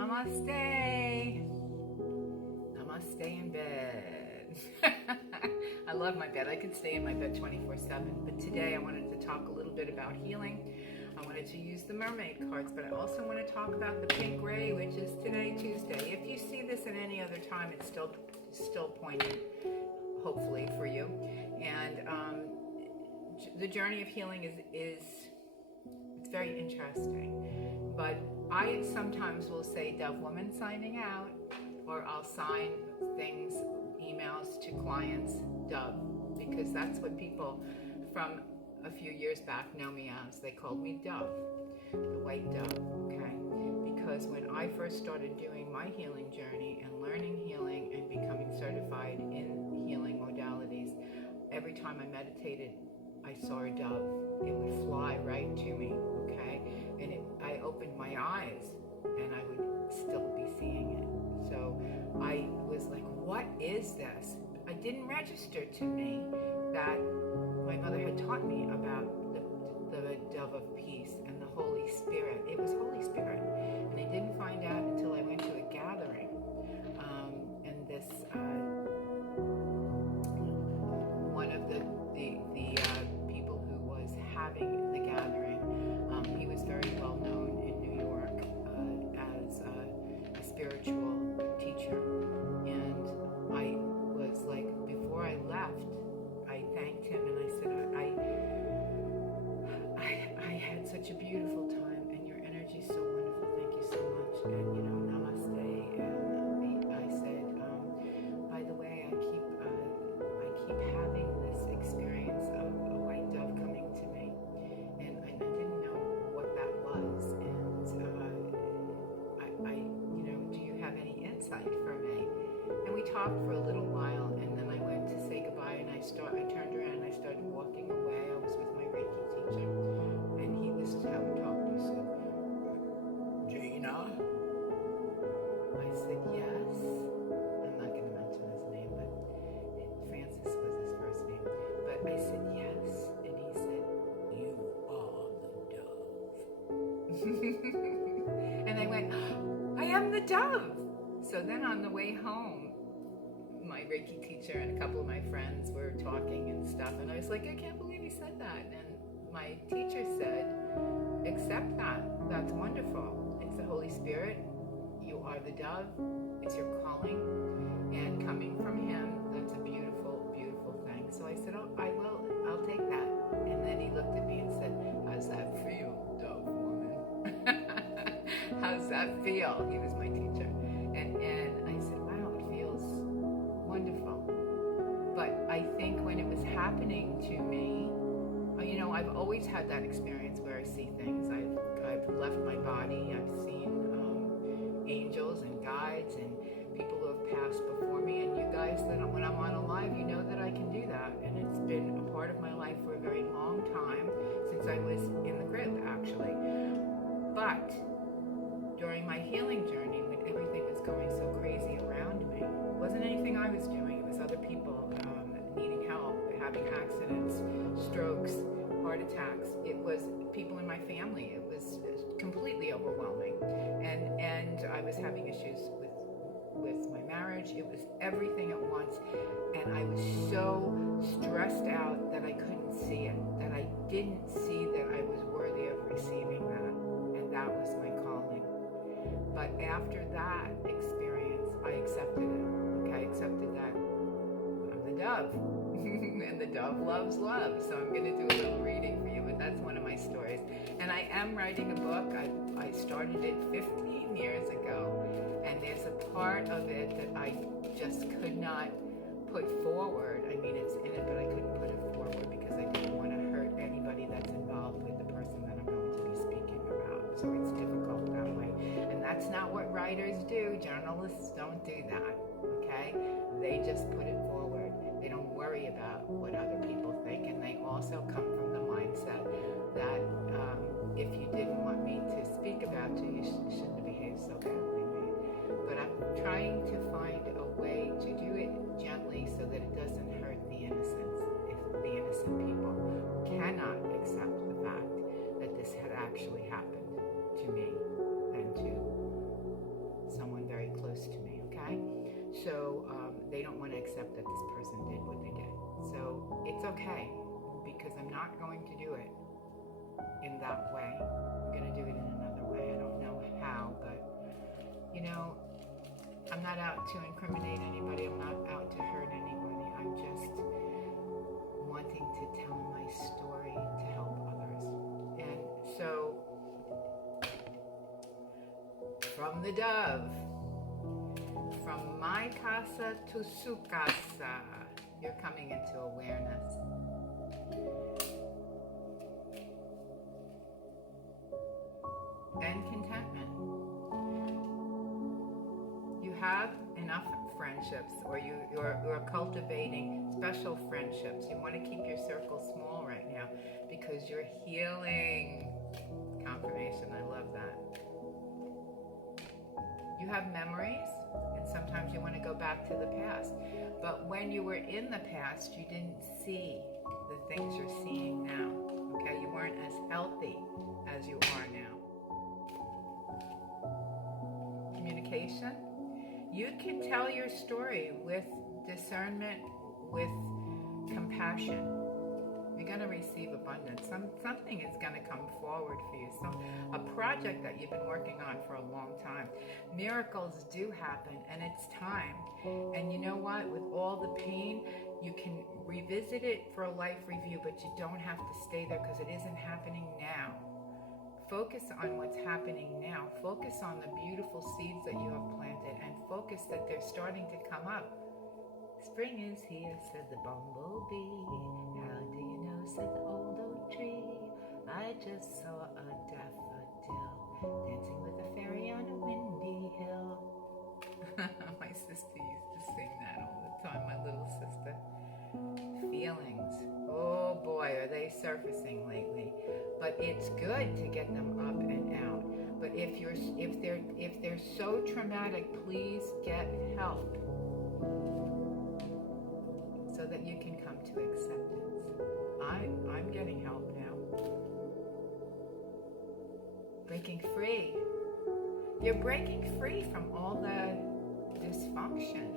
Namaste. Namaste in bed. I love my bed. I could stay in my bed 24/7. But today I wanted to talk a little bit about healing. I wanted to use the Mermaid cards, but I also want to talk about the pink ray, which is today, Tuesday. If you see this at any other time, it's still poignant, hopefully, for you. And the journey of healing is it's very interesting. But I sometimes will say Dovewoman signing out, or I'll sign things, emails to clients, Dove, because that's what people from a few years back know me as. They called me Dove, the white dove, okay? Because when I first started doing my healing journey and learning healing and becoming certified in healing modalities, every time I meditated, I saw a dove. It would fly right to me, okay? And I opened my eyes and I would still be seeing it. So I was like, what is this? It didn't register to me that my mother had taught me about the dove of peace and the Holy Spirit. It was Holy Spirit. And I didn't find out until I went to a gathering. And this, one of the people who was having the gathering, he was very well known in New York as a spiritual teacher. And I was like, before I left, I thanked him and I said, I had such a beautiful time and your energy is so wonderful. Thank you so much. And namaste. And I said, by the way, I keep having this experience of a white dove coming to me, and I didn't know what that was. And do you have any insight for me? And we talked for a little while, and then I went to say goodbye, and I turned around and I started walking away. I was with my Reiki teacher, and this is how we talked. He said, Gina? I said, yes. I'm not going to mention his name, but Francis was his first name. But I said, yes. And he said, you are the dove. And I went, I am the dove. So then on the way home, my Reiki teacher and a couple of my friends were talking and stuff, and I was like, I can't believe he said that. And my teacher said, accept that. That's wonderful. It's the Holy Spirit. You are the dove. It's your calling. And coming from him, that's a beautiful, beautiful thing. So I said, oh, I will. I'll take that. And then he looked at me and said, how's that feel, Dovewoman? How's that feel? He was my teacher. And I said, wow, it feels wonderful. But I think when it was happening to me, I've always had that experience where I see things. I've left my body. I've seen angels and guides and people who have passed before me. And you guys, that when I'm on a live, you know that I can do that. And it's been a part of my life for a very long time, since I was in the crib, actually. But during my healing journey, when everything was going so crazy around me, it wasn't anything I was doing. It was other people needing help, having accidents, strokes, heart attacks. It was people in my family. It was completely overwhelming. And I was having issues with my marriage. It was everything at once. And I was so stressed out that I couldn't see it, that I didn't see that I was worthy of receiving that. And that was my calling. But after that experience, I accepted it. Okay, I accepted that I'm the dove. And the dove loves love. So I'm going to do a little reading for you, but that's one of my stories. And I am writing a book. I started it 15 years ago. And there's a part of it that I just could not put forward. I mean, it's in it, but I couldn't put it forward because I didn't want to hurt anybody that's involved with the person that I'm going to be speaking about. So it's difficult that way. And that's not what writers do. Journalists don't do that, okay? They just put it forward. They don't worry about what other people think. And they also come from the mindset that if you didn't want me to speak about you, you shouldn't have behaved so badly. But I'm trying to find a way to do it gently so that it doesn't hurt the innocents. If the innocent people cannot accept the fact that this had actually happened to me and to So they don't want to accept that this person did what they did. So it's okay, because I'm not going to do it in that way. I'm going to do it in another way. I don't know how, but you know, I'm not out to incriminate anybody. I'm not out to hurt anybody. I'm just wanting to tell my story to help others. And so, from the dove, from my casa to su casa, you're coming into awareness. And contentment. You have enough friendships, or you're cultivating special friendships. You want to keep your circle small right now because you're healing. Confirmation, I love that. You have memories, and sometimes you want to go back to the past. But when you were in the past, you didn't see the things you're seeing now. Okay, you weren't as healthy as you are now. Communication. You can tell your story with discernment, with compassion. You're going to receive abundance. Something is going to come forward for you. A project that you've been working on for a long time. Miracles do happen, and it's time. And you know what? With all the pain, you can revisit it for a life review, but you don't have to stay there because it isn't happening now. Focus on what's happening now. Focus on the beautiful seeds that you have planted, and focus that they're starting to come up. Spring is here, said the bumblebee. How do you know, said the old oak tree. I just saw a daffodil dancing with a fairy on a windy hill. My sister used to sing that all the time, my little sister. Feelings. Oh boy, are they surfacing lately. But it's good to get them up and out. But if they're so traumatic, please get help so that you can come to acceptance. I'm getting help now. Breaking free. You're breaking free from all the dysfunction,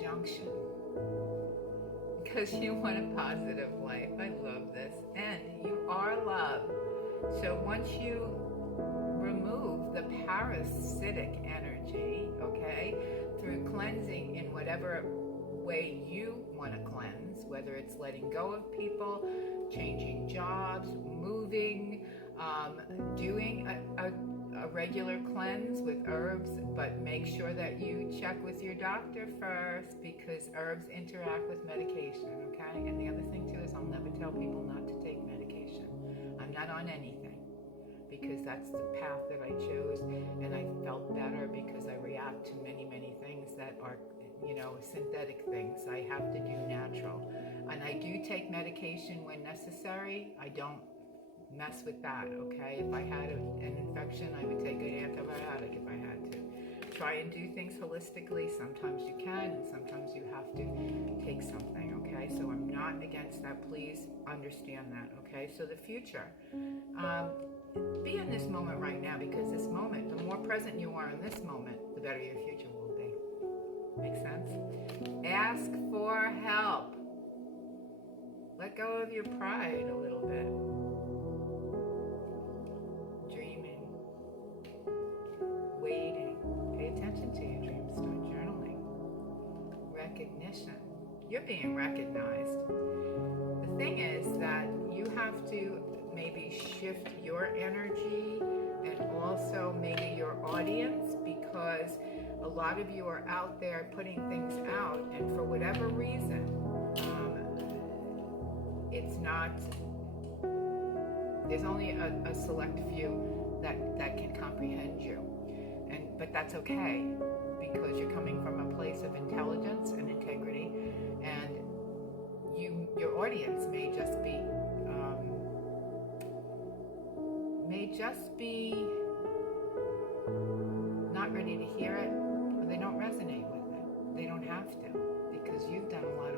junction. Because you want a positive life. I love this. And you are love. So once you remove the parasitic energy, okay, through cleansing in whatever way you want to cleanse, whether it's letting go of people, changing jobs, moving, doing a regular cleanse with herbs, but make sure that you check with your doctor first, because herbs interact with medication, okay? And the other thing too is I'll never tell people not to take medication. I'm not on anything, because that's the path that I chose, and I felt better because I react to many, many things that are, synthetic things. I have to do natural. And I do take medication when necessary. I don't mess with that, okay? If I had an infection, I would take an antibiotic if I had to. Try and do things holistically. Sometimes you can, and sometimes you have to take something, okay? So I'm not against that. Please understand that, okay? So the future. Be in this moment right now, because this moment, the more present you are in this moment, the better your future will be. Make sense? Ask for help. Let go of your pride a little bit. Dreaming. Waiting. Pay attention to your dreams. Start journaling. Recognition. You're being recognized. The thing is that you have to maybe shift your energy and also maybe your audience, because a lot of you are out there putting things out, and for whatever reason, it's not, there's only a select few that can comprehend you. But that's okay, because you're coming from a place of intelligence and integrity, and your audience may just be not ready to hear it, or they don't resonate with it. They don't have to, because you've done a lot